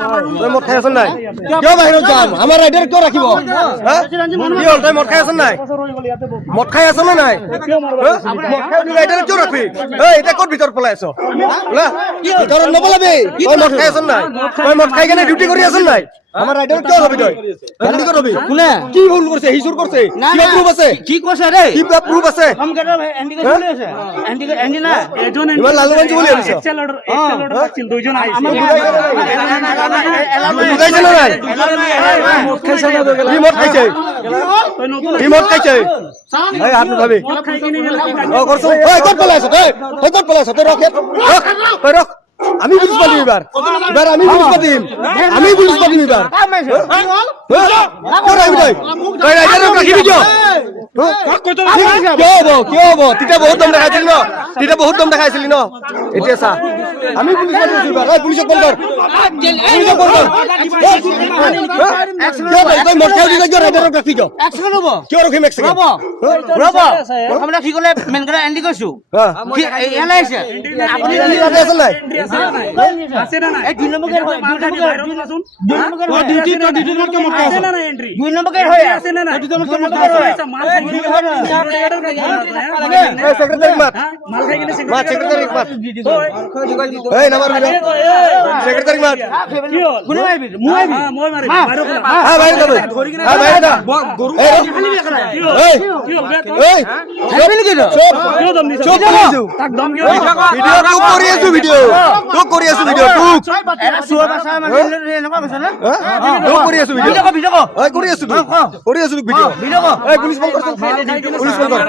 তই মদ খাই আছ নাই কিয় বাহিৰত যাম আমাৰ ৰাইডাৰ কিয় ৰাখিব কি হ'ল তই মদ খাই আছ নাই মদ খাই আছ নে নাই মদ খাই ৰাইডাৰ কিয় ৰাখবি এতিয়া ক'ত ভিতৰত পলাই আছ ভিতৰত নপলাবি তই মদ খাই আছ নাই তই মদ খাই কেনে ডিউটি কৰি আছ নাই আমাৰ ৰাইডাৰ কিয় হবি তই গালি কিয় হবি কোনে কি ভুল কৰিছে সি চুৰ কৰিছে কি প্ৰুফ আছে কি কৈছে ৰে কি প্ৰুফ আছে हम कहता है एंडी का बोले আছে एंडी ना এজন ইমান লালুগঞ্জ বুলি আনিছ এক্সেল অর্ডার আছিল দুইজন আইছে বুজাইছে না নাই মদ খাইছে না তো কি মদ খাইছে কি মদ খাইছে এই হাত উঠাবি মদ খাই কিনে গেল কি কাজ ও করছ ওই কত পলাইছ তই কত পলাইছ তই রখ তই রখ আমি পুলিশ পাতিম এবার আমি পুলিশ পাতিম এবার তই রাইডারক রাখিবি কিয় কিয় হব তিতা বহুত দম দেখাইছিলি ন এতিয়া চা আমি পুলিশ পাতিম এবার পুলিশক ফোন কর তই মদ খাই দিলে কিয় ৰাইডাৰক ৰাখি কিয় एक्शन হবো কিয় ৰখিম এক ছেকেণ্ড রব আমরা ঠিক হলে মেন করে এন্ডি কইছো কি এলা আছে আপনি আছে নাই আছে না না এই দুই নম্বর হয় দুই নম্বর হয় ডিউটি মত কে মত আছে না না এন্ট্রি দুই নম্বর হয় আছে না না দুই নম্বর হয় মাল খাই কিনে এই সেক্রেটারি মাত মাল খাই কিনে মাত সেক্রেটারি মাত এই নাম্বার দিও সেক্রেটারি মাত কি হল কোনে মারবি মুই মারবি মই মারি বাইরে খোলা হ্যাঁ বাইরে যাবে হ্যাঁ বাইরে যা গরু এই কি হল এই কি হল এই হেবিনি কি চুপ কিয় দম দিছ চুপ কৰিছো তাক দম কিয় ভিডিও তো কৰি আছো ভিডিও এৰা সুয়া ভাষা মানে এনেকা ভাষা না তো কৰি আছো ভিডিও ভিডিও এই কৰি আছো ভিডিও ভিডিও এই police phone crores police phone কৰ